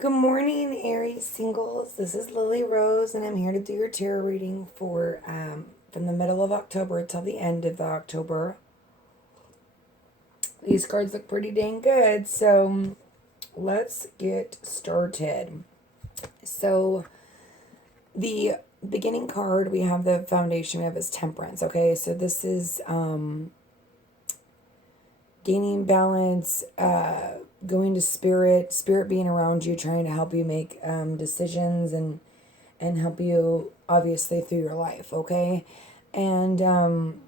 Good morning, Aries singles. This is Lily Rose, and I'm here to do your tarot reading for from the middle of October till the end of October. These cards look pretty dang good, so let's get started. So, the beginning card we have the foundation we have is Temperance. Okay, so this is gaining balance, going to spirit being around you, trying to help you make decisions and help you obviously through your life, okay? And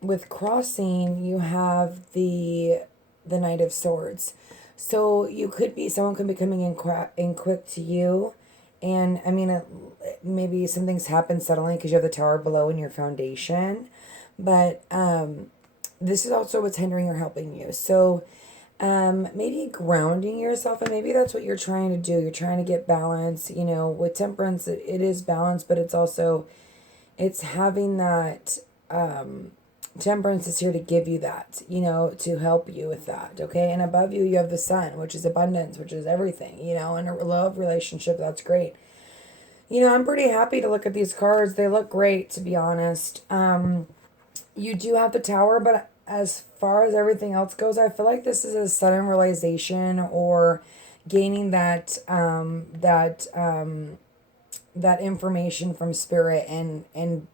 with crossing, you have the Knight of Swords. So you could be, someone could be coming in quick to you. And I mean, maybe something's happened suddenly because you have the Tower below in your foundation. But this is also what's hindering or helping you. So maybe grounding yourself, and maybe that's what you're trying to do. You're trying to get balance. You know, with Temperance, it is balance, but it's also, it's having that, Temperance is here to give you that, you know, to help you with that, okay? And above you, you have the Sun, which is abundance, which is everything, you know, in a love relationship, that's great. You know, I'm pretty happy to look at these cards. They look great, to be honest. You do have the Tower, but as far as everything else goes, I feel like this is a sudden realization or gaining that information from spirit, and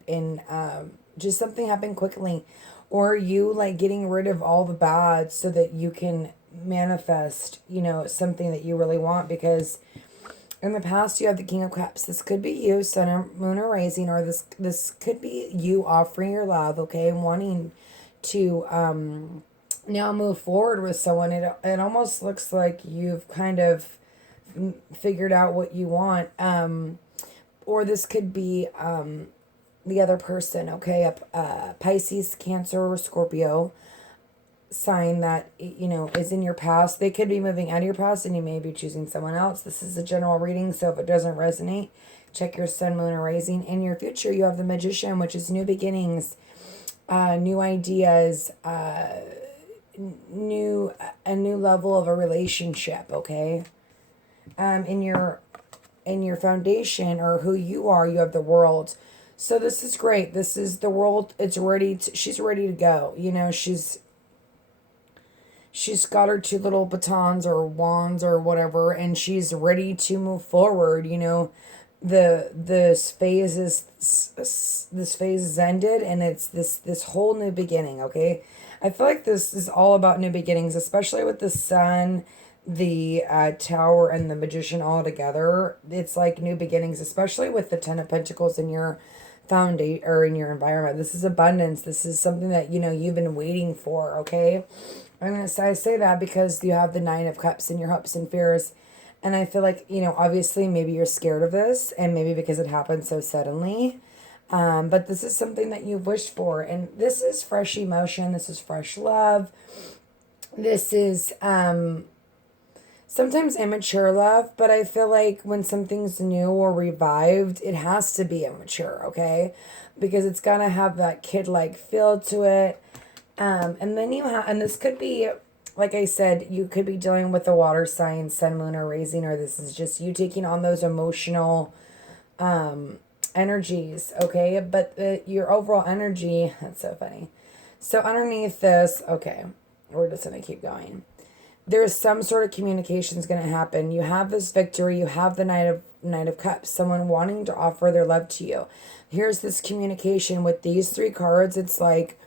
just something happened quickly, or you like getting rid of all the bad so that you can manifest, you know, something that you really want. Because in the past, you have the King of Cups. This could be you, Sun or Moon or Rising, or this could be you offering your love, okay, and wanting to now move forward with someone. It almost looks like you've kind of figured out what you want, or this could be the other person, okay, a Pisces, Cancer, or Scorpio sign that, you know, is in your past. They could be moving out of your past and you may be choosing someone else. This is a general reading, so if it doesn't resonate, check your Sun, Moon, or Rising. In your future, you have the Magician, which is new beginnings, new ideas, a new level of a relationship, okay? In your foundation, or who you are, you have the World. So this is great. This is the World. It's ready to, she's ready to go. You know, she's got her two little batons or wands or whatever, and she's ready to move forward. You know, this phase is ended, and it's this whole new beginning, okay? I feel like this is all about new beginnings, especially with the Sun, the Tower, and the Magician all together. It's like new beginnings, especially with the Ten of Pentacles in your foundation or in your environment. This is abundance. This is something that, you know, you've been waiting for, okay? I say that because you have the Nine of Cups in your hopes and fears. And I feel like, you know, obviously maybe you're scared of this, and maybe because it happened so suddenly. But this is something that you've wished for. And this is fresh emotion. This is fresh love. This is sometimes immature love. But I feel like when something's new or revived, it has to be immature, okay? Because it's got to have that kid-like feel to it. And then you have, and this could be, like I said, you could be dealing with the water sign, Sun, Moon, or Rising, or this is just you taking on those emotional energies, okay? But your overall energy, that's so funny. So underneath this, okay, we're just going to keep going. There's some sort of communication is going to happen. You have this victory. You have the Knight of Cups, someone wanting to offer their love to you. Here's this communication with these three cards. It's like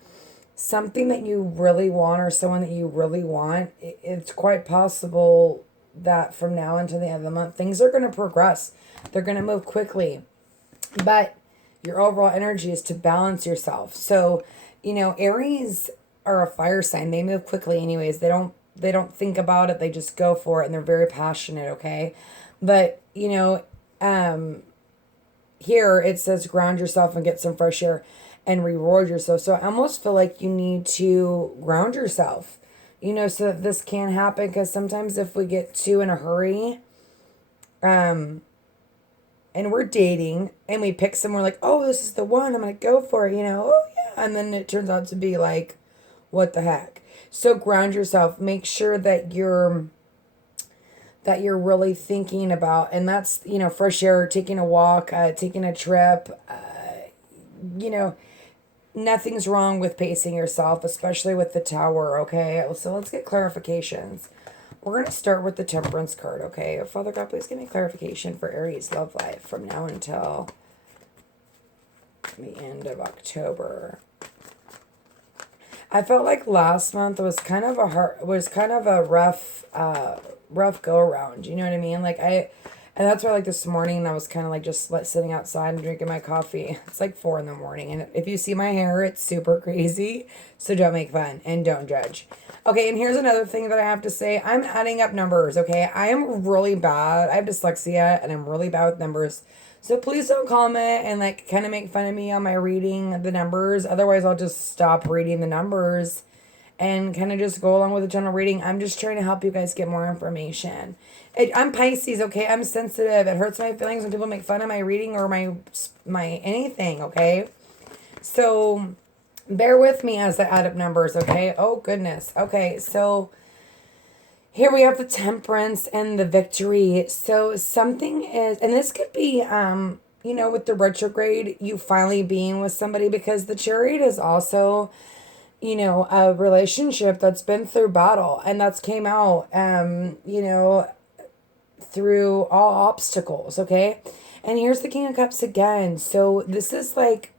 something that you really want, or someone that you really want. It's quite possible that from now until the end of the month, things are going to progress. They're going to move quickly. But your overall energy is to balance yourself. So, you know, Aries are a fire sign. They move quickly anyways. They don't think about it. They just go for it, and they're very passionate, okay? But, you know, here it says ground yourself and get some fresh air and reward yourself. So I almost feel like you need to ground yourself, you know, so that this can happen. Because sometimes if we get too in a hurry, and we're dating and we pick someone, like, oh, this is the one, I'm going to go for it, you know, oh yeah. And then it turns out to be like, what the heck? So ground yourself. Make sure that you're really thinking about, and that's, you know, fresh air, taking a walk, taking a trip, you know, nothing's wrong with pacing yourself, especially with the Tower, okay? So let's get clarifications. We're going to start with the Temperance card, okay? Father God, please give me clarification for Aries love life from now until the end of October. I felt like last month was kind of a rough go around. You know what I mean? And that's why, like, this morning I was kind of like just sitting outside and drinking my coffee. It's like 4 in the morning, and if you see my hair, it's super crazy. So don't make fun and don't judge. Okay, and here's another thing that I have to say. I'm adding up numbers. Okay, I am really bad. I have dyslexia, and I'm really bad with numbers. So please don't comment and like kind of make fun of me on my reading the numbers. Otherwise, I'll just stop reading the numbers and kind of just go along with the general reading. I'm just trying to help you guys get more information. I'm Pisces, okay? I'm sensitive. It hurts my feelings when people make fun of my reading or my anything, okay? So bear with me as I add up numbers, okay? Oh, goodness. Okay, so here we have the Temperance and the Victory. So something is, and this could be, you know, with the retrograde, you finally being with somebody, because the Chariot is also, you know, a relationship that's been through battle and that's came out, you know, through all obstacles, okay? And here's the King of Cups again. So this is like,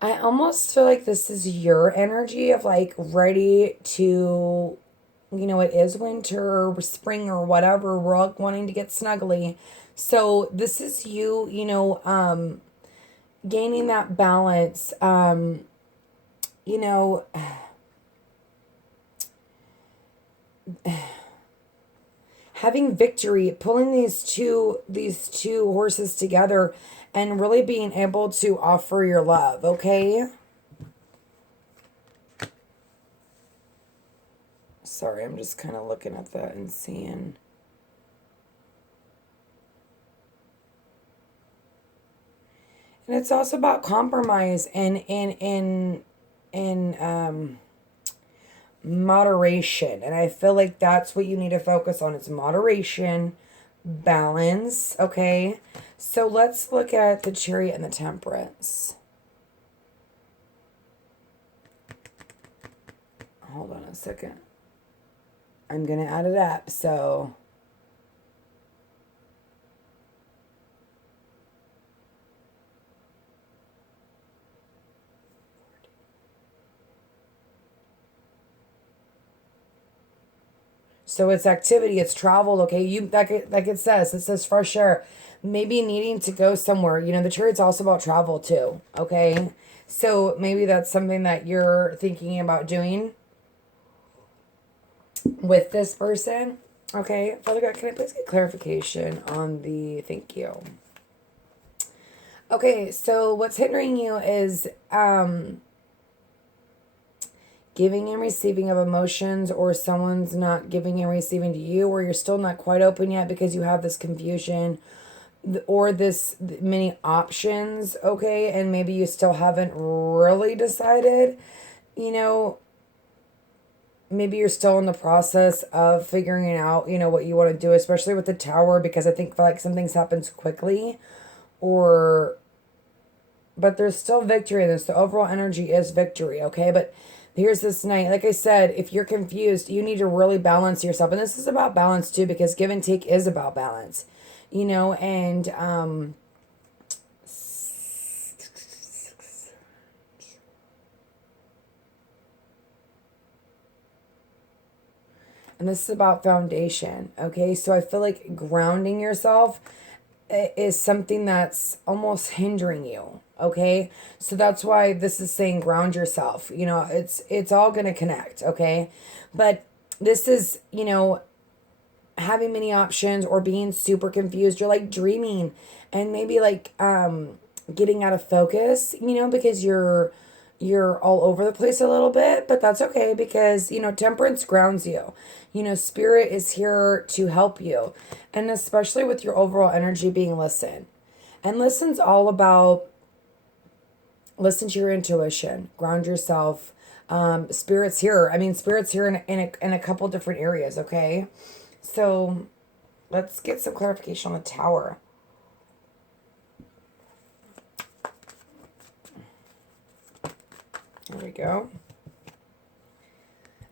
I almost feel like this is your energy of like ready to, you know, it is winter or spring or whatever. We're all wanting to get snuggly. So this is you, you know, gaining that balance, you know, having victory, pulling these two horses together and really being able to offer your love, okay? Sorry, I'm just kind of looking at that and seeing. And it's also about compromise and moderation. And I feel like that's what you need to focus on. It's moderation, balance, okay? So let's look at the Chariot and the Temperance. Hold on a second. I'm going to add it up, so... So it's activity, it's travel, okay? You like it says fresh air. Maybe needing to go somewhere. You know, the Chariot's also about travel too, okay? So maybe that's something that you're thinking about doing with this person. Okay, Father God, can I please get clarification on the thank you? Okay, so what's hindering you is giving and receiving of emotions, or someone's not giving and receiving to you, or you're still not quite open yet because you have this confusion or this many options, okay? And maybe you still haven't really decided, you know, maybe you're still in the process of figuring out, you know, what you want to do, especially with the Tower, because I think like some things happens quickly, but there's still victory in this. The overall energy is victory, okay? But here's this night. Like I said, if you're confused, you need to really balance yourself. And this is about balance too, because give and take is about balance, you know, and this is about foundation, okay? So I feel like grounding yourself is something that's almost hindering you, okay? So that's why this is saying ground yourself. You know, it's all going to connect, okay? But this is, you know, having many options or being super confused. You're like dreaming and maybe like getting out of focus, you know, because you're all over the place a little bit, but that's okay, because, you know, Temperance grounds you. You know, Spirit is here to help you. And especially with your overall energy being listen. And listen's all about listen to your intuition, ground yourself, Spirit's here. I mean, Spirit's here in a couple different areas, okay? So let's get some clarification on the Tower. There we go.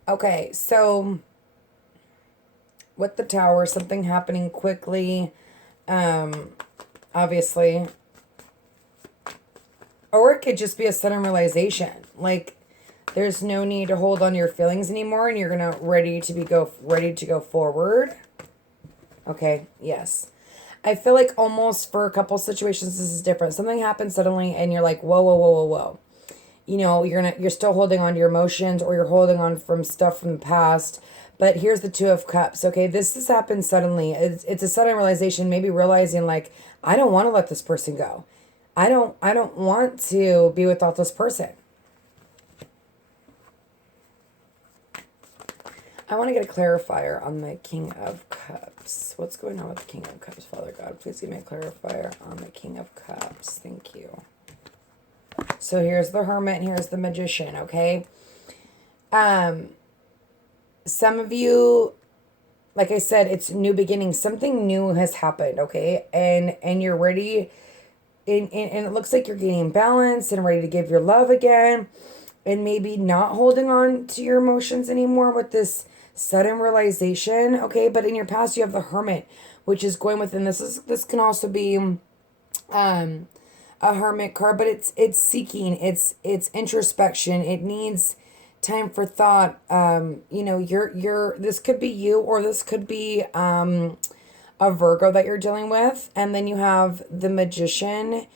Okay, so with the Tower, something happening quickly, obviously. Or it could just be a sudden realization. Like, there's no need to hold on to your feelings anymore, and you're gonna ready to go forward. Okay, yes. I feel like almost for a couple situations this is different. Something happens suddenly and you're like, whoa, whoa, whoa, whoa, whoa. You know, you're still holding on to your emotions, or you're holding on from stuff from the past. But here's the Two of Cups. Okay, this has happened suddenly. It's a sudden realization, maybe realizing like, I don't want to let this person go. I don't want to be without this person. I want to get a clarifier on the King of Cups. What's going on with the King of Cups, Father God? Please give me a clarifier on the King of Cups. Thank you. So here's the Hermit and here's the Magician, okay? Some of you, like I said, it's new beginnings. Something new has happened, okay? And you're ready, and it looks like you're gaining balance and ready to give your love again, and maybe not holding on to your emotions anymore with this sudden realization, okay? But in your past, you have the Hermit, which is going within. This can also be a Hermit card, but it's seeking, it's introspection. It needs time for thought. You know, you're this could be you, or this could be a Virgo that you're dealing with. And then you have the Magician.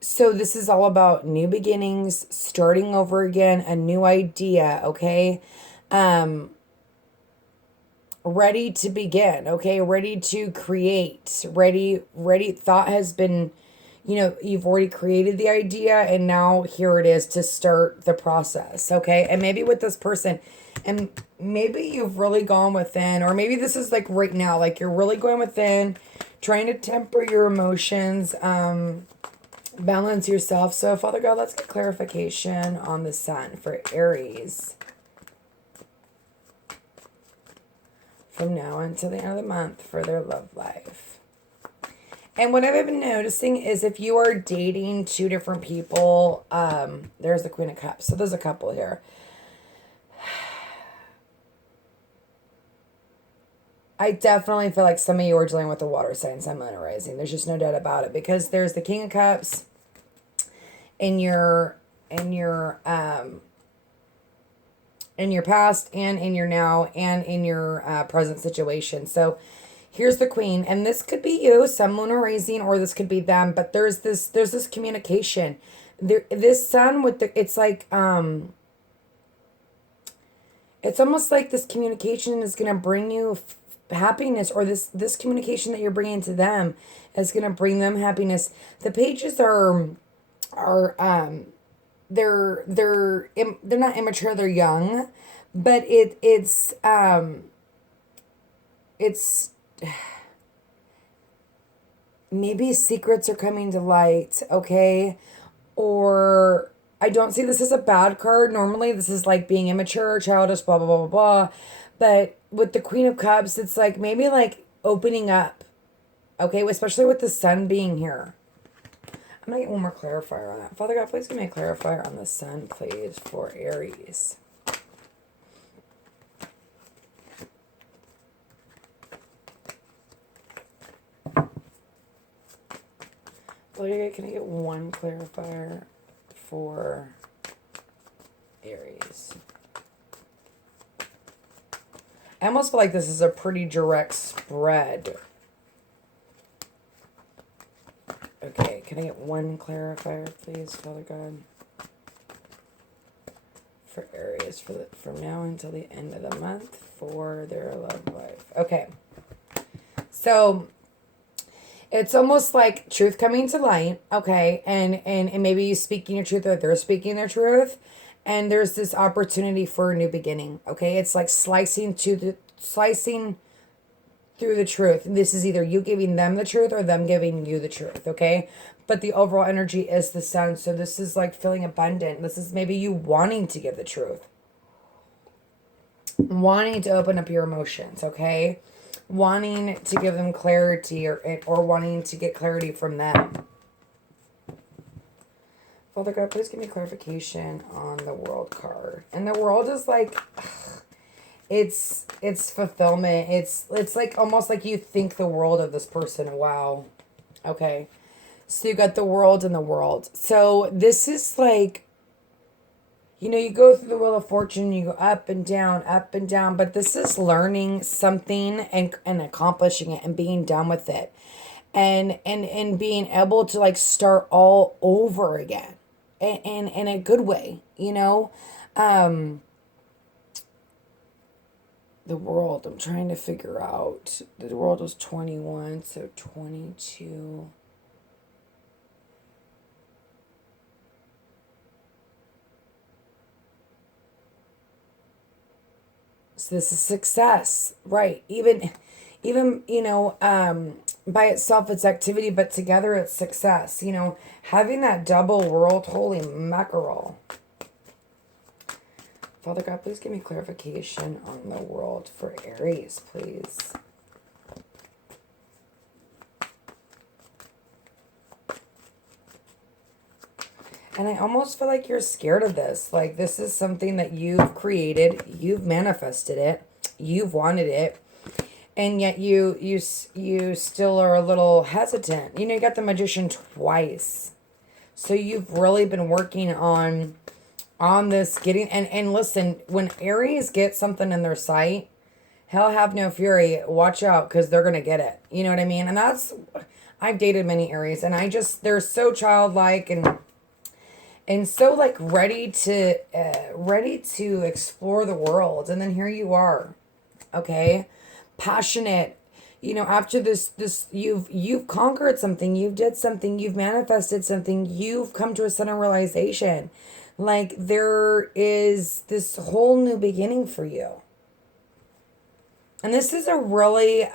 So this is all about new beginnings, starting over again, a new idea, okay? Ready to begin, okay? Ready to create, ready, thought has been, you know, you've already created the idea, and now here it is to start the process, okay? And maybe with this person, and maybe you've really gone within, or maybe this is like right now, like you're really going within, trying to temper your emotions, balance yourself. So Father God, let's get clarification on the Sun for Aries from now until the end of the month for their love life. And what I've been noticing is if you are dating two different people, there's the Queen of Cups. So there's a couple here. I definitely feel like some of you are dealing with the water sign, Sun, Moon, or Rising. There's just no doubt about it, because there's the King of Cups in your past, and in your now, and in your present situation. So here's the Queen, and this could be you, Sun, Moon, or Rising, or this could be them. But there's this communication. This Sun with the, it's like it's almost like this communication is gonna bring you happiness, or this communication that you're bringing to them is gonna bring them happiness. The pages are they're not immature, they're young, but it's maybe secrets are coming to light, okay? Or I don't see this as a bad card. Normally this is like being immature, childish, blah blah blah blah blah. But with the Queen of Cups, it's like maybe like opening up, okay? Especially with the Sun being here. I'm going to get one more clarifier on that. Father God, please give me a clarifier on the Sun, please, for Aries. Father God, can I get one clarifier for Aries? I almost feel like this is a pretty direct spread. Okay, can I get one clarifier, please, Father God? For Aries, from now until the end of the month for their love life. Okay. So it's almost like truth coming to light, okay? And maybe you speaking your truth, or they're speaking their truth. And there's this opportunity for a new beginning, okay? It's like slicing through the truth. This is either you giving them the truth or them giving you the truth, okay? But the overall energy is the Sun. So this is like feeling abundant. This is maybe you wanting to give the truth. wanting to open up your emotions, okay? Wanting to give them clarity, or wanting to get clarity from them. Father God, please give me clarification on the World card. And the World is like, it's fulfillment. It's like almost like you think the world of this person. Wow. Okay. So you got the World and the World. So this is like, you know, you go through the Wheel of Fortune, you go up and down, but this is learning something and accomplishing it and being done with it. And being able to like start all over again. And in a good way, you know? The World, I'm trying to figure out. The World was 21, so 22. So this is success, right? Even, you know, by itself it's activity, but together it's success. You know, having that double world, holy mackerel. Father God, please give me clarification on the World for Aries, please. And I almost feel like you're scared of this. Like this is something that you've created, you've manifested it, you've wanted it, and yet you still are a little hesitant. You know, you got the Magician twice. So you've really been working on this getting, and listen, when Aries gets something in their sight, hell have no fury, watch out, because they're going to get it. You know what I mean? And that's, I've dated many Aries, and they're so childlike and so like ready to explore the world. And then here you are, okay, passionate. You know, after this you've conquered something, you've did something, you've manifested something, you've come to a sudden realization. Like there is this whole new beginning for you. And this is a really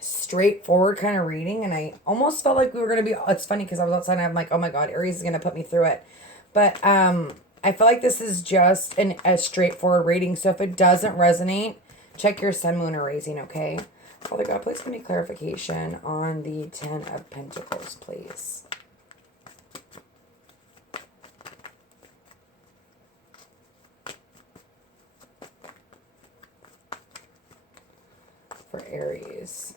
straightforward kind of reading, and I almost felt like we were going to be, it's funny because I was outside and I'm like, oh my God, Aries is going to put me through it. But I feel like this is just a straightforward reading. So if it doesn't resonate, check your sun, moon, or rising, okay? Father God, please give me clarification on the 10 of Pentacles, please. For Aries.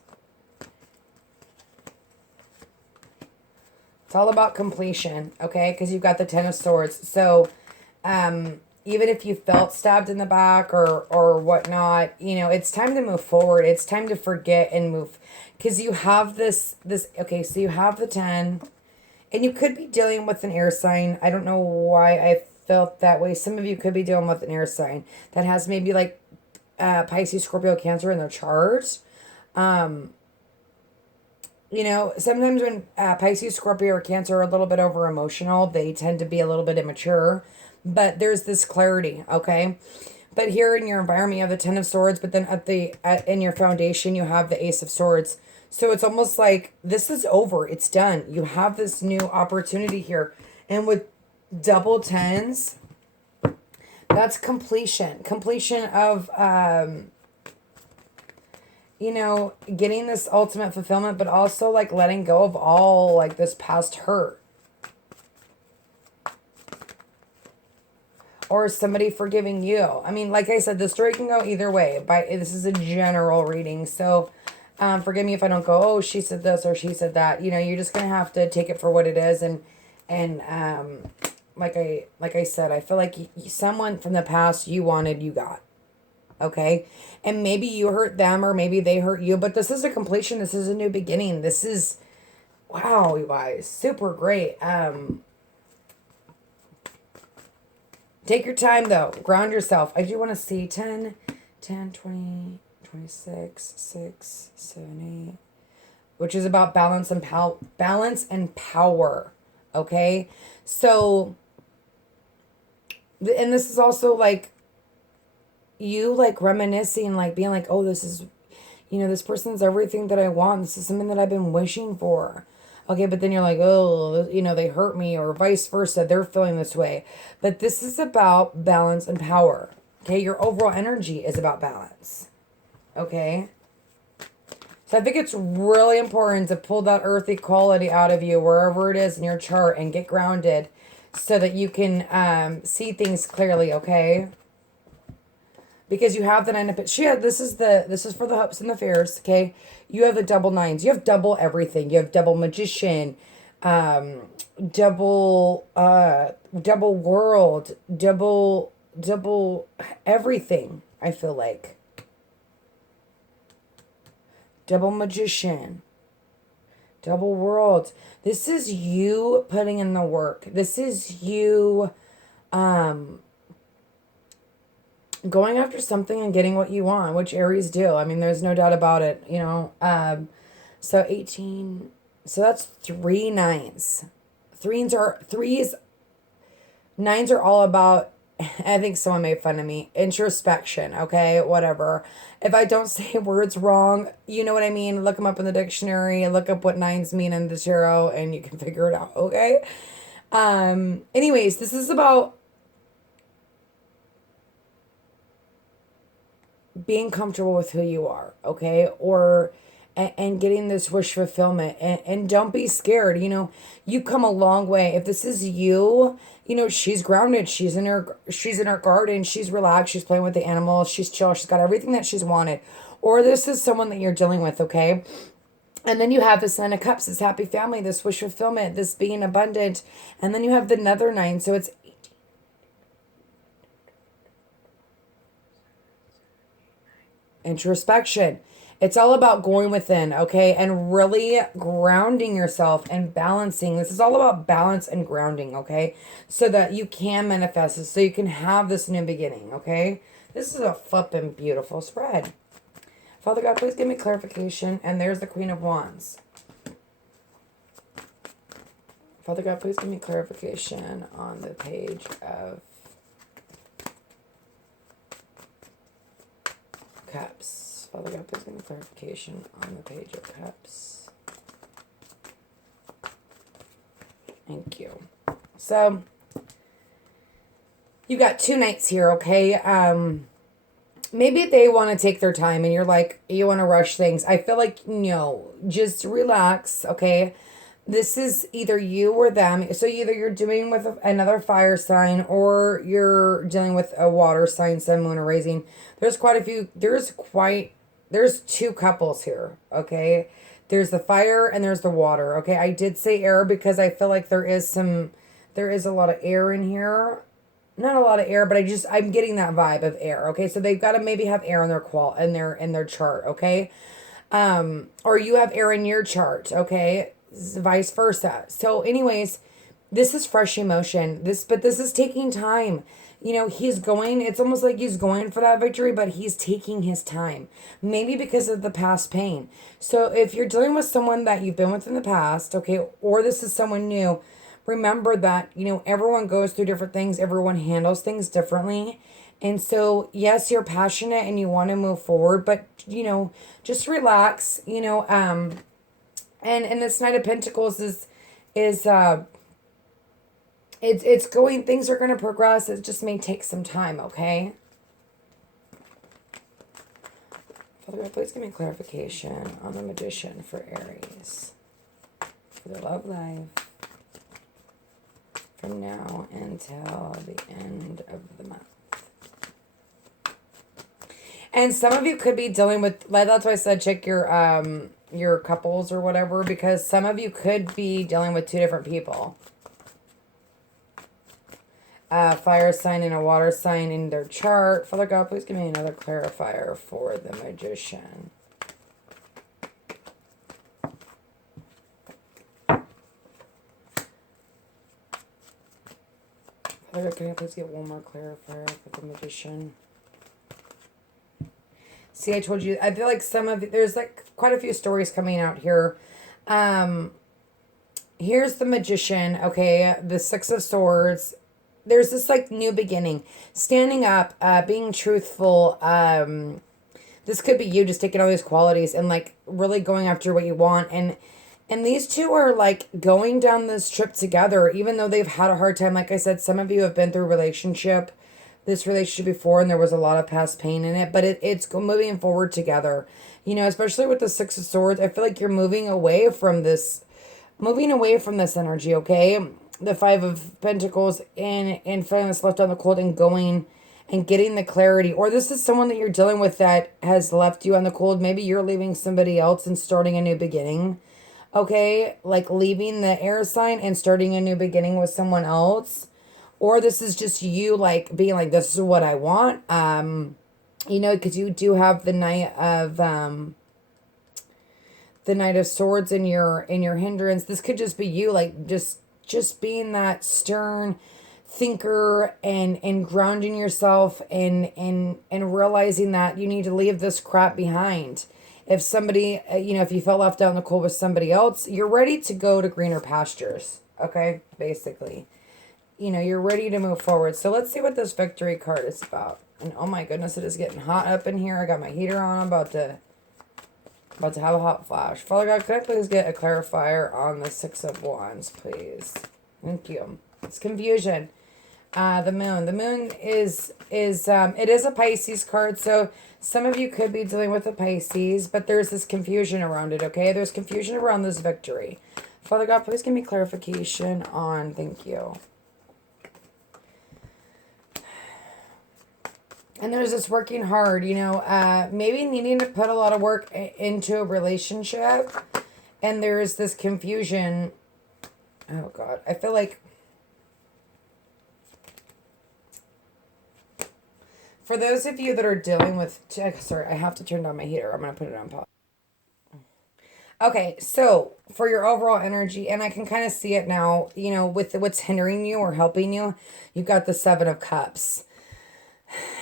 It's all about completion, okay? Because you've got the 10 of Swords. So, even if you felt stabbed in the back or whatnot, you know, it's time to move forward. It's time to forget and move. Because you have this, okay, so you have the 10. And you could be dealing with an air sign. I don't know why I felt that way. Some of you could be dealing with an air sign that has maybe like Pisces, Scorpio, Cancer in their chart. You know, sometimes when Pisces, Scorpio, or Cancer are a little bit over emotional, they tend to be a little bit immature. But there's this clarity, okay? But here in your environment, you have the 10 of Swords, but then in your foundation, you have the Ace of Swords. So it's almost like this is over. It's done. You have this new opportunity here. And with double tens, that's completion. Completion of, you know, getting this ultimate fulfillment, but also like letting go of all like this past hurt. Or somebody forgiving you. I mean, like I said, the story can go either way. This is a general reading. So forgive me if I don't go, oh, she said this or she said that. You know, you're just going to have to take it for what it is. And like I said, I feel like someone from the past you wanted, you got. Okay? And maybe you hurt them or maybe they hurt you. But this is a completion. This is a new beginning. This is, wow, you guys, super great. Take your time, though. Ground yourself. I do want to see 10, 20, 26, 6, 7, 8. Which is about balance and power. Okay? So, and this is also like, you like reminiscing, like being like, oh, this is, you know, this person's everything that I want. This is something that I've been wishing for. Okay, but then you're like, oh, you know, they hurt me or vice versa. They're feeling this way. But this is about balance and power. Okay, your overall energy is about balance. Okay? So I think it's really important to pull that earthy quality out of you, wherever it is in your chart, and get grounded so that you can see things clearly, okay? Because you have the 9 of Pentacles. Yeah, this is for the hopes and the fears, okay? You have the double 9s. You have double everything. You have double Magician, double world, double everything, I feel like. Double Magician, double world. This is you putting in the work. This is you going after something and getting what you want, which Aries do. I mean, there's no doubt about it, you know. So 18, so that's 3 9s. Nines are all about, I think someone made fun of me, introspection, okay, whatever. If I don't say words wrong, you know what I mean. Look them up in the dictionary, look up what 9s mean in the tarot, and you can figure it out, okay? Anyways, this is about being comfortable with who you are, okay? And getting this wish fulfillment, and don't be scared. You know, you come a long way. If this is you, you know, she's grounded, she's in her garden, she's relaxed, she's playing with the animals, she's chill, she's got everything that she's wanted. Or this is someone that you're dealing with, okay? And then you have this 9 of Cups, this happy family, this wish fulfillment, this being abundant. And then you have the another 9, so it's introspection. It's all about going within, okay? And really grounding yourself and balancing. This is all about balance and grounding, okay? So that you can manifest this, so you can have this new beginning, okay? This is a flippin' beautiful spread. Father God, please give me clarification. And there's the Queen of Wands. Father God, please give me clarification on the Page of Cups. Father God, please give me clarification on the Page of Cups. Thank you. So, you got 2 knights here, okay? Maybe they want to take their time and you're like, you want to rush things. I feel like, no, just relax, okay? This is either you or them. So either you're doing with another fire sign, or you're dealing with a water sign, sun, moon, or rising. There's quite a few. There's 2 couples here, okay? There's the fire and there's the water, okay? I did say air because I feel like there is a lot of air in here. Not a lot of air, but I'm getting that vibe of air, okay? So they've got to maybe have air in their chart, okay? Or you have air in your chart, okay? Vice versa. So anyways, this is fresh emotion. But this is taking time. You know, it's almost like he's going for that victory, but he's taking his time. Maybe because of the past pain. So if you're dealing with someone that you've been with in the past, okay, or this is someone new, remember that, you know, everyone goes through different things. Everyone handles things differently. And so, yes, you're passionate and you want to move forward, but, you know, just relax, you know, and this Knight of Pentacles it's going, things are going to progress. It just may take some time, okay? Father God, please give me clarification on the Magician for Aries. For their love life. From now until the end of the month. And some of you could be dealing with, like, that's why I said check your couples or whatever, because some of you could be dealing with 2 different people. Fire sign and a water sign in their chart. Father God, please give me another clarifier for the Magician. Father God, can I please get one more clarifier for the Magician? See, I told you, I feel like there's like quite a few stories coming out here. Here's the Magician, okay, the 6 of Swords. There's this like new beginning, standing up, being truthful. This could be you just taking all these qualities and like really going after what you want. And these 2 are like going down this trip together, even though they've had a hard time. Like I said, some of you have been through relationship this relationship before and there was a lot of past pain in it, but it's moving forward together. You know, especially with the Six of Swords, I feel like you're moving away from this energy, okay? The Five of Pentacles and feeling this left on the cold and going and getting the clarity. Or this is someone that you're dealing with that has left you on the cold. Maybe you're leaving somebody else and starting a new beginning. Okay, like leaving the air sign and starting a new beginning with someone else. Or this is just you like being like, this is what I want. You know, because you do have the Knight of Swords in your hindrance. This could just be you like just being that stern thinker and grounding yourself and realizing that you need to leave this crap behind. If somebody, you know, if you felt left out in the cold with somebody else, you're ready to go to greener pastures. Okay, basically, you know, you're ready to move forward. So let's see what this victory card is about. And oh my goodness, it is getting hot up in here. I got my heater on. I'm about to have a hot flash. Father God, could I please get a clarifier on the Six of Wands, please? Thank you. It's confusion. The moon. The moon is it is a Pisces card, so some of you could be dealing with a Pisces, but there's this confusion around it, okay? There's confusion around this victory. Father God, please give me clarification on, thank you. And there's this working hard, you know, maybe needing to put a lot of work into a relationship. And there's this confusion. Oh, God. I feel like for those of you that are dealing with... Sorry, I have to turn down my heater. I'm going to put it on pause. Okay, so for your overall energy, and I can kind of see it now, you know, with what's hindering you or helping you, you've got the Seven of Cups.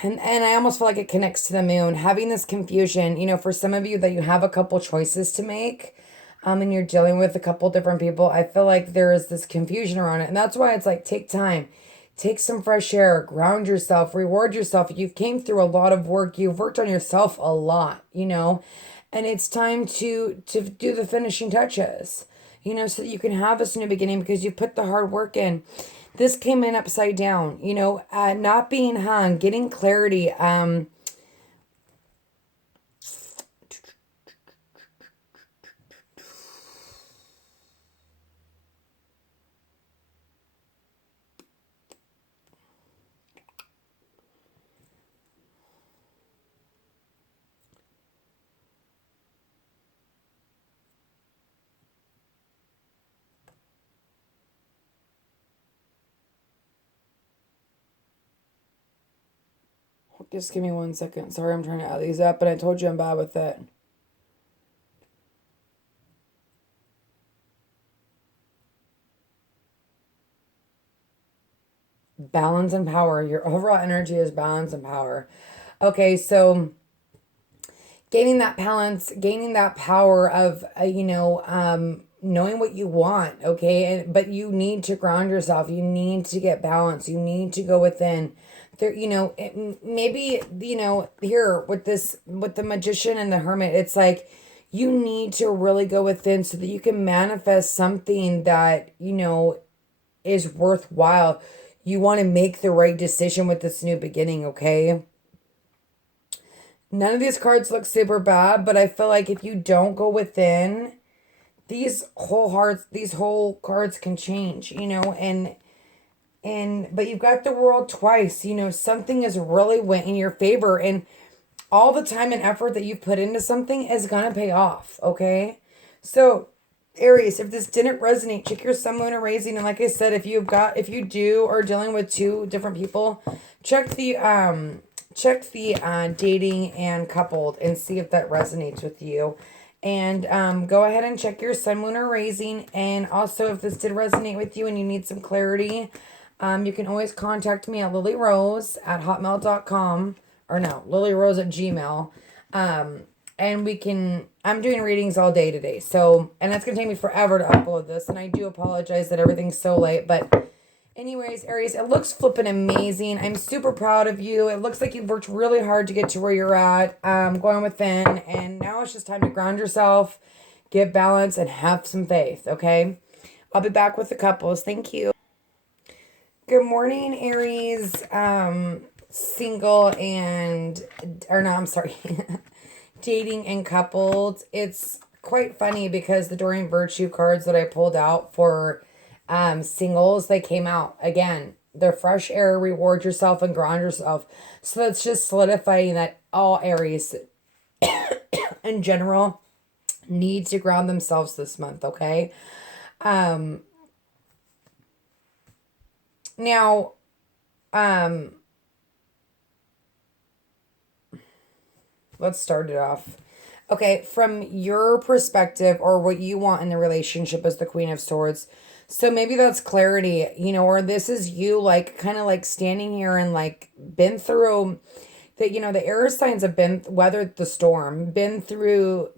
And I almost feel like it connects to the moon. Having this confusion, you know, for some of you that you have a couple choices to make, and you're dealing with a couple different people, I feel like there is this confusion around it. And that's why it's like, take time, take some fresh air, ground yourself, reward yourself. You've came through a lot of work. You've worked on yourself a lot, you know, and it's time to do the finishing touches, you know, so that you can have this new beginning because you put the hard work in. This came in upside down, you know, not being hung, getting clarity. Just give me 1 second. Sorry, I'm trying to add these up, but I told you I'm bad with it. Balance and power. Your overall energy is balance and power. Okay, so gaining that balance, gaining that power of, you know, knowing what you want, okay? But you need to ground yourself. You need to get balance. You need to go within. There, you know, maybe, you know, here with the Magician and the Hermit, it's like you need to really go within so that you can manifest something that, you know, is worthwhile. You want to make the right decision with this new beginning, okay? None of these cards look super bad, but I feel like if you don't go within, these whole cards can change, you know, but you've got the World twice, you know, something has really went in your favor, and all the time and effort that you put into something is going to pay off, okay? So, Aries, if this didn't resonate, check your Sun, Moon, or Rising. And like I said, if you are dealing with two different people, check the dating and coupled and see if that resonates with you. And go ahead and check your Sun, Moon, or Rising. And also, if this did resonate with you and you need some clarity, you can always contact me at lillyrose@hotmail.com. Or no, lillyrose@gmail. And I'm doing readings all day today. So, and it's going to take me forever to upload this. And I do apologize that everything's so late. But anyways, Aries, it looks flipping amazing. I'm super proud of you. It looks like you've worked really hard to get to where you're at, going within. And now it's just time to ground yourself, get balance, and have some faith, okay? I'll be back with the couples. Thank you. Good morning, Aries. single and, or no, I'm sorry, dating and coupled, it's quite funny because the Doreen Virtue cards that I pulled out for singles, they came out again. They're fresh air, reward yourself and ground yourself. So that's just solidifying that all Aries in general need to ground themselves this month, okay? Now, let's start it off. Okay, from your perspective or what you want in the relationship as the Queen of Swords. So maybe that's clarity, you know, or this is you like kind of like standing here and like been through that, you know, the air signs have been weathered the storm, they've been through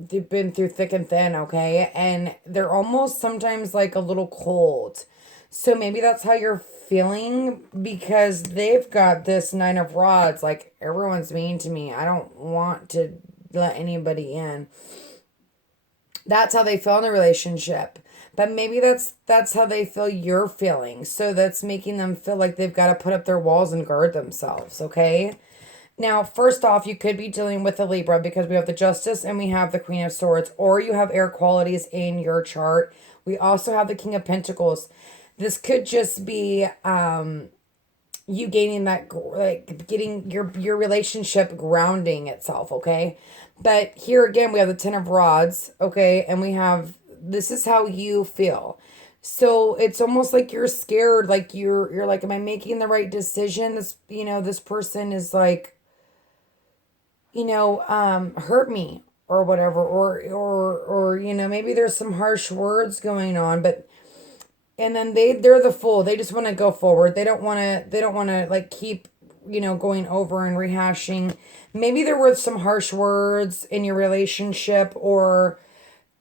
thick and thin, okay? And they're almost sometimes like a little cold. So maybe that's how you're feeling because they've got this Nine of Rods. Like, everyone's mean to me. I don't want to let anybody in. That's how they feel in the relationship. But maybe that's how they feel you're feeling. So that's making them feel like they've got to put up their walls and guard themselves, okay? Now, first off, you could be dealing with a Libra because we have the Justice and we have the Queen of Swords, or you have air qualities in your chart. We also have the King of Pentacles. This could just be you gaining that, like getting your relationship grounding itself, okay? But here again, we have the Ten of Rods, okay? And we have, this is how you feel. So it's almost like you're scared, like you're like, am I making the right decision? This, you know, this person is like, you know, hurt me or whatever, or you know, maybe there's some harsh words going on, but and then they're the fool. They just want to go forward. They don't want to like keep, you know, going over and rehashing. Maybe there were some harsh words in your relationship, or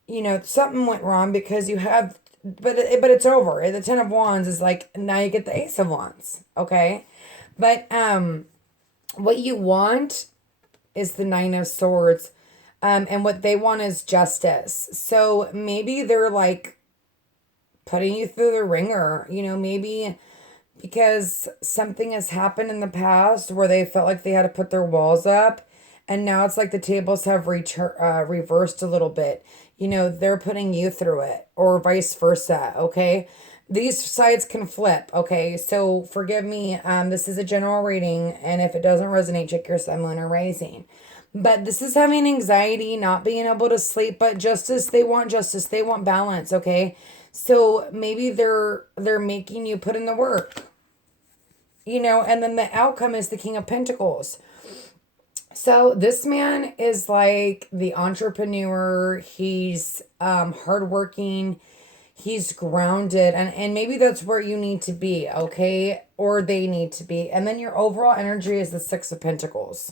you know, something went wrong because you have, but it's over. The Ten of Wands is like, now you get the Ace of Wands, okay? But what you want is the Nine of Swords, and what they want is justice. So maybe they're like putting you through the ringer, you know, maybe because something has happened in the past where they felt like they had to put their walls up, and now it's like the tables have reversed a little bit. You know, they're putting you through it, or vice versa, okay? These sides can flip, okay? So forgive me, this is a general reading, and if it doesn't resonate, check your sun, moon, or rising. But this is having anxiety, not being able to sleep, but justice, they want balance, okay? So maybe they're making you put in the work, you know, and then the outcome is the King of Pentacles. So this man is like the entrepreneur. He's hardworking. He's grounded, and maybe that's where you need to be, okay? Or they need to be. And then your overall energy is the Six of Pentacles.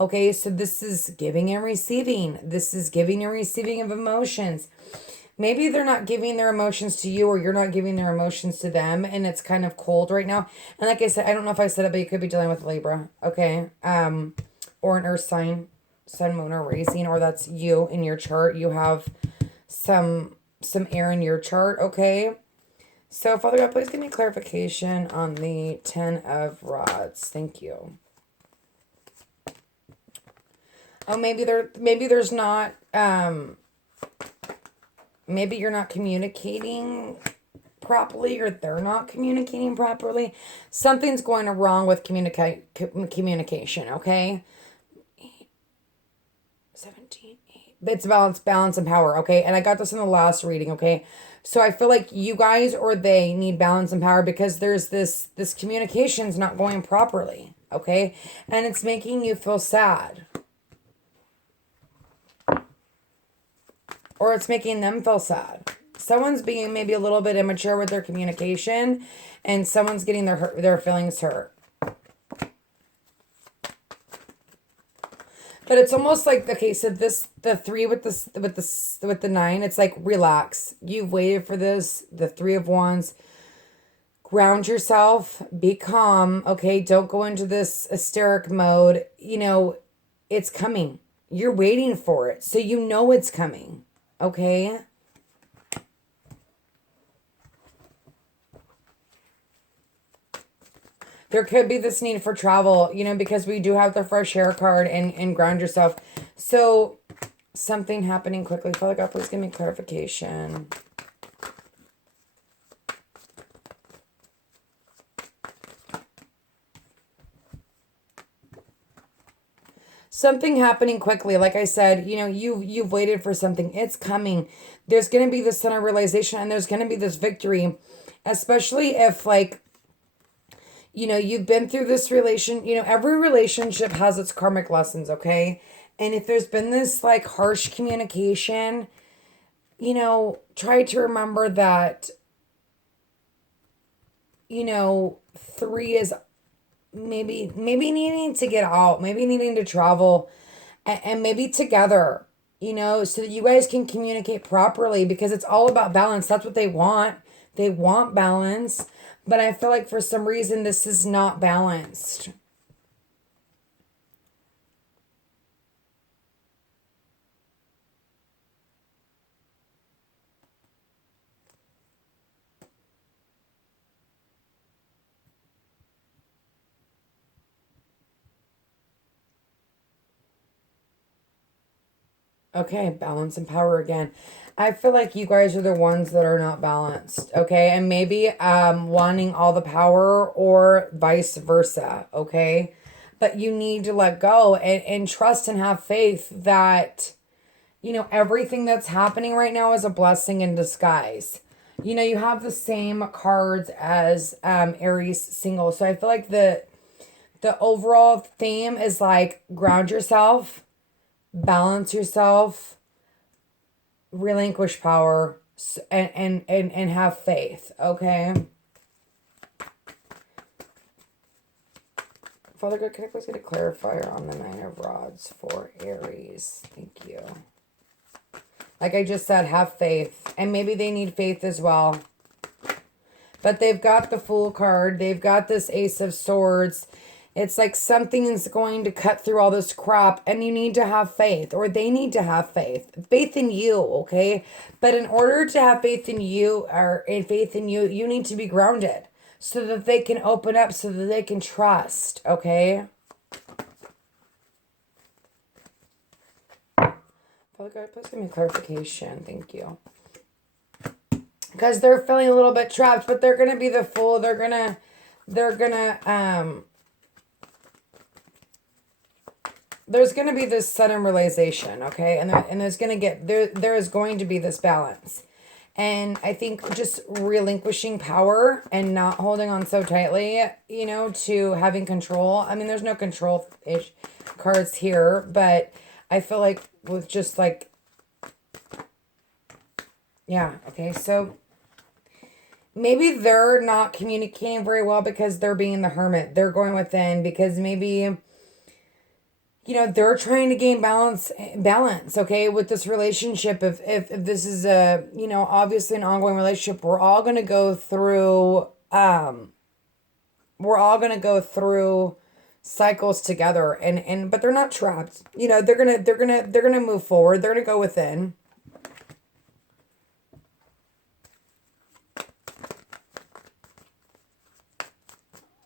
Okay, so this is giving and receiving. This is giving and receiving of emotions. Maybe they're not giving their emotions to you, or you're not giving their emotions to them, and it's kind of cold right now. And like I said, I don't know if I said it, but you could be dealing with Libra, okay? Or an earth sign, sun, moon, or rising, or that's you in your chart. You have some air in your chart, okay? So, Father God, please give me clarification on the Ten of Rods. Thank you. Oh, maybe there's not, maybe you're not communicating properly, or they're not communicating properly. Something's going wrong with communication, okay? 17, 8. It's balance, and power, okay? And I got this in the last reading, okay? So I feel like you guys or they need balance and power because there's this communication's not going properly, okay? And it's making you feel sad. Or it's making them feel sad. Someone's being maybe a little bit immature with their communication, and someone's getting their feelings hurt. But it's almost like, okay, so the 3 with the 9, it's like, relax. You've waited for this. The 3 of Wands. Ground yourself. Be calm. Okay, don't go into this hysteric mode. You know, it's coming. You're waiting for it, so you know it's coming. Okay? There could be this need for travel, you know, because we do have the fresh air card and ground yourself. So something happening quickly. Father God, please give me clarification. Something happening quickly. Like I said, you know, you've waited for something. It's coming. There's going to be this center realization and there's going to be this victory, especially if, like, you know, you've been through this relation, you know, every relationship has its karmic lessons, okay? And if there's been this like harsh communication, you know, try to remember that, you know, 3 is maybe needing to get out, maybe needing to travel, and maybe together, you know, so that you guys can communicate properly, because it's all about balance. That's what they want. They want balance, but I feel like for some reason this is not balanced. Okay, balance and power again. I feel like you guys are the ones that are not balanced, okay? And maybe wanting all the power or vice versa, okay? But you need to let go and trust and have faith that, you know, everything that's happening right now is a blessing in disguise. You know, you have the same cards as Aries single. So I feel like the overall theme is like ground yourself, balance yourself, relinquish power, and have faith, okay? Father God, can I please get a clarifier on the 9 of Rods for Aries? Thank you. Like I just said, have faith. And maybe they need faith as well. But they've got the Fool card. They've got this Ace of Swords. It's like something is going to cut through all this crap, and you need to have faith, or they need to have faith. Faith in you, okay? But in order to have faith in you, or in faith in you, you need to be grounded so that they can open up, so that they can trust, okay? Father God, please give me clarification. Thank you. Because they're feeling a little bit trapped, but they're going to be the Fool. They're going to, there's going to be this sudden realization, okay? And there's going to get, there is going to be this balance. And I think just relinquishing power and not holding on so tightly, you know, to having control. I mean, there's no control-ish cards here, but I feel like with just like, yeah, okay, so maybe they're not communicating very well because they're being the hermit. They're going within because maybe, you know, they're trying to gain balance, okay, with this relationship. If this is a, you know, obviously an ongoing relationship, we're all going to go through, cycles together, but they're not trapped. You know, they're going to move forward. They're going to go within.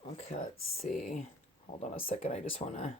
Okay, let's see. Hold on a second. I just want to.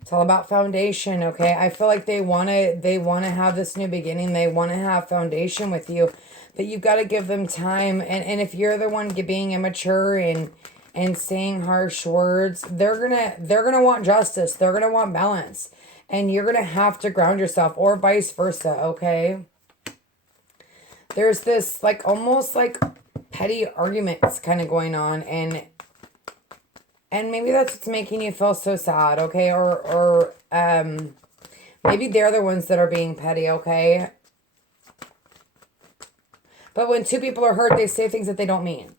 It's all about foundation, okay? I feel like they want to have this new beginning. They want to have foundation with you. But you've got to give them time. And if you're the one being immature and saying harsh words, they're going to want justice. They're going to want balance. And you're going to have to ground yourself, or vice versa, okay? There's this like almost like petty arguments kind of going on, and maybe that's what's making you feel so sad, okay? Or maybe they're the ones that are being petty, okay? But when two people are hurt, they say things that they don't mean.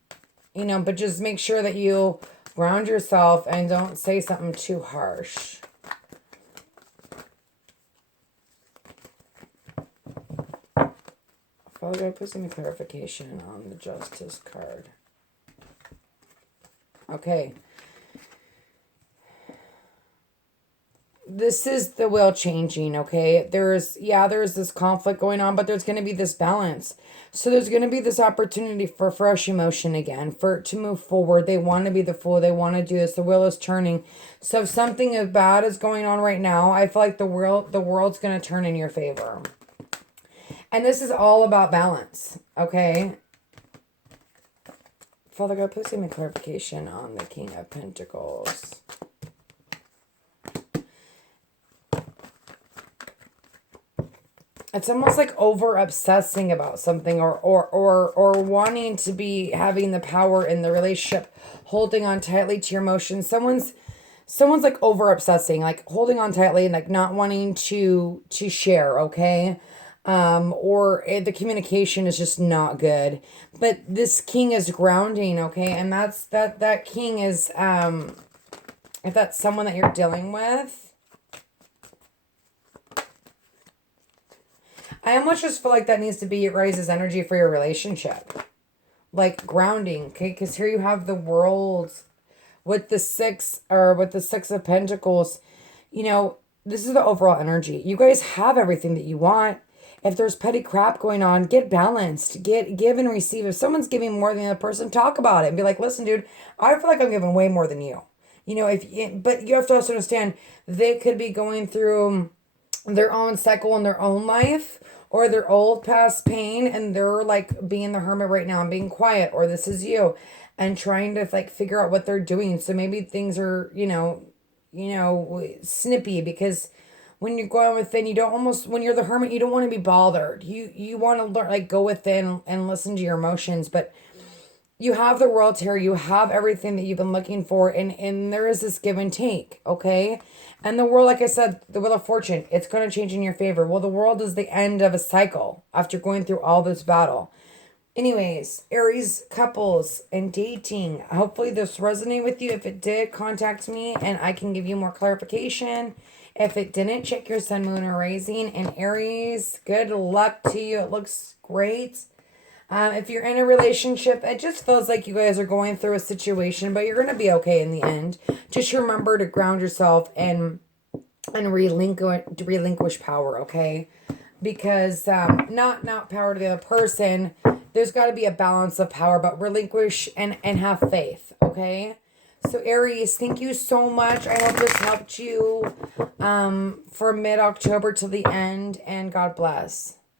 You know, but just make sure that you ground yourself and don't say something too harsh. Father God, put some clarification on the Justice card. Okay. This is the wheel changing, okay? There's this conflict going on, but there's going to be this balance. So there's going to be this opportunity for fresh emotion again, to move forward. They want to be the fool. They want to do this. The wheel is turning. So if something bad is going on right now, I feel like the world's going to turn in your favor. And this is all about balance, okay? Father God, please give me clarification on the King of Pentacles. It's almost like over obsessing about something or wanting to be having the power in the relationship, holding on tightly to your emotions. Someone's like over obsessing, like holding on tightly and like not wanting to share, okay? Or the communication is just not good. But this king is grounding, okay? And that king is if that's someone that you're dealing with, I almost just feel like that needs to be your guys' energy for your relationship. Like grounding, okay? Because here you have the world with the six of Pentacles. You know, this is the overall energy. You guys have everything that you want. If there's petty crap going on, get balanced. Give and receive. If someone's giving more than the other person, talk about it and be like, listen, dude, I feel like I'm giving way more than you. You know, but you have to also understand they could be going through their own cycle in their own life, or their old past pain, and they're like being the hermit right now and being quiet, or this is you and trying to like figure out what they're doing. So maybe things are, you know, snippy, because when you're going within, you don't almost, when you're the hermit, you don't want to be bothered. You want to learn, like go within and listen to your emotions, but you have the world here. You have everything that you've been looking for. And there is this give and take. Okay. And the world, like I said, the Wheel of Fortune, it's going to change in your favor. Well, the world is the end of a cycle after going through all this battle. Anyways, Aries couples and dating. Hopefully this resonated with you. If it did, contact me and I can give you more clarification. If it didn't, check your sun, moon, or rising. And Aries, good luck to you. It looks great. If you're in a relationship, it just feels like you guys are going through a situation, but you're going to be okay in the end. Just remember to ground yourself and relinquish power, okay? Because not power to the other person. There's got to be a balance of power, but relinquish and have faith, okay? So Aries, thank you so much. I hope this helped you for mid-October till the end, and God bless.